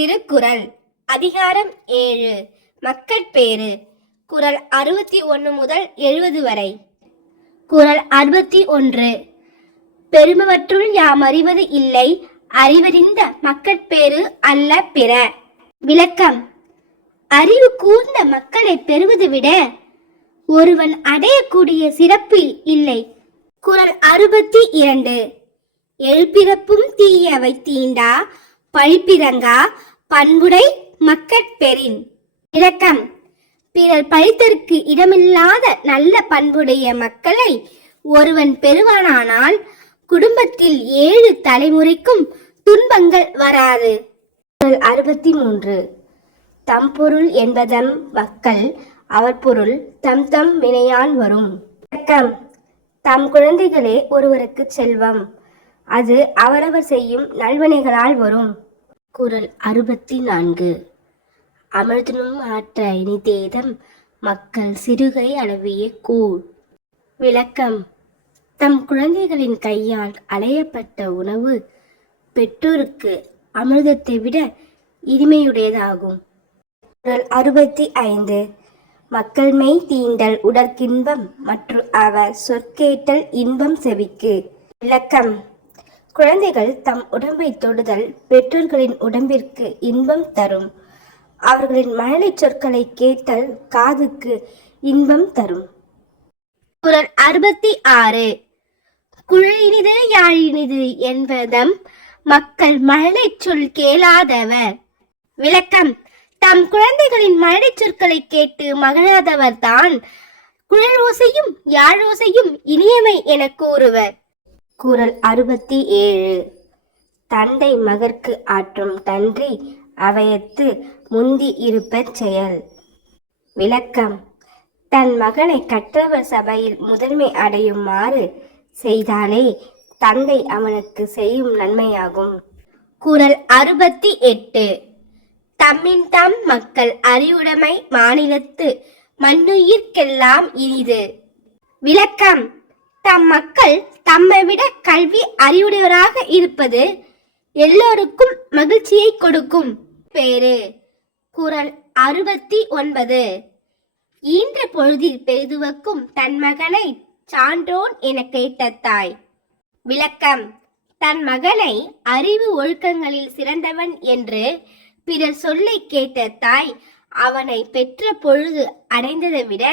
திருக்குறள் அதிகாரம் 7 மக்கட்பேறு குறள் 61 முதல் 70 வரை. குறள் 61. பெருமவற்றுள் யாம் அறிவது இல்லை, அறிவறிந்த மக்கட்பேறு அல்ல பிற. விளக்கம். அறிவு கூர்ந்த மக்களை பெறுவது விட ஒருவன் அடையக்கூடிய சிறப்பு இல்லை. குறள் 62. எழுப்பிறப்பும் தீயவை தீண்டா பழிப்பிறங்கா பண்புடை மக்கட்பெறின். விளக்கம். பிறர் பழித்தற்கு இடமில்லாத நல்ல பண்புடைய மக்களை ஒருவன் பெறுவானானால் குடும்பத்தில் 7 தலைமுறைக்கும் துன்பங்கள் வராது. 63. தம் பொருள் என்பதம் மக்கள் அவர் பொருள் தம் தம் வினையால் வரும். விளக்கம். தம் குழந்தைகளே ஒருவருக்கு செல்வம், அது அவரவர் செய்யும் நல்வினைகளால் வரும். குறள் 64. அமிர்தனும் ஆற்ற இனிதேதம் மக்கள் சிறுகை அளவிய கூழ். விளக்கம். தம் குழந்தைகளின் கையால் அலையப்பட்ட உணவு பெற்றோருக்கு அமிர்தத்தை விட இனிமையுடையதாகும். குறள் 65. மக்கள் மெய் தீண்டல் உடற்கின்பம் மற்றும் அவர் சொற்கேட்டல் இன்பம் செவிக்கு. விளக்கம். குழந்தைகள் தம் உடம்பை தொடுதல் பெற்றோர்களின் உடம்பிற்கு இன்பம் தரும். அவர்களின் மழலை சொற்களை கேட்டல் காதுக்கு இன்பம் தரும். குறள் 66. குழலினிது யாழினிது என்பதம் மக்கள் மழலை சொல் கேளாதவர். விளக்கம். தம் குழந்தைகளின் மழலை சொற்களை கேட்டு மகிழாதவர் தான் குழல் ஓசையும் யாழோசையும் இனியவை என கூறுவர். குறள் 67. தந்தை மகற்கு ஆற்றும் தன்றி அவையத்து முந்தி இருப்பச் செயல். விளக்கம். தன் மகனை கற்றவர் சபையில் முதன்மை அடையுமாறு செய்தாலே தந்தை அவனுக்கு செய்யும் நன்மையாகும். குறள் 68. தம்மின் தம் மக்கள் அறிவுடைமை மாநிலத்து மண்ணுயிர்க்கெல்லாம் இனிது. விளக்கம். தம் மக்கள் தம்மை விட கல்வி அறிவுடையவராக இருப்பது எல்லோருக்கும் மகிழ்ச்சியை கொடுக்கும். பேரு. குறள் 69. ஈன்ற பொழுதில் பெரிதுவக்கும் தன் மகனை சான்றோன் என கேட்ட தாய். விளக்கம். தன் மகனை அறிவு ஒழுக்கங்களில் சிறந்தவன் என்று பிறர் சொல்லை கேட்ட தாய் அவனை பெற்ற பொழுது அடைந்ததை விட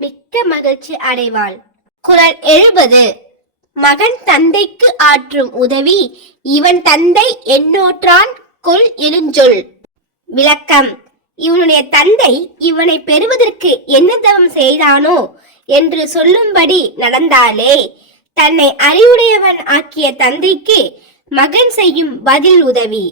மிக்க மகிழ்ச்சி அடைவாள். குறள் 70. மகன் தந்தைக்கு ஆற்றும் உதவி இவன் தந்தை என்னோற்றான் கொல் இருஞ்சொல். விளக்கம். இவனுடைய தந்தை இவனை பெறுவதற்கு என்ன தவம் செய்தானோ என்று சொல்லும்படி நடந்தாலே தன்னை அறிவுடையவன் ஆக்கிய தந்தைக்கு மகன் செய்யும் பதில் உதவி.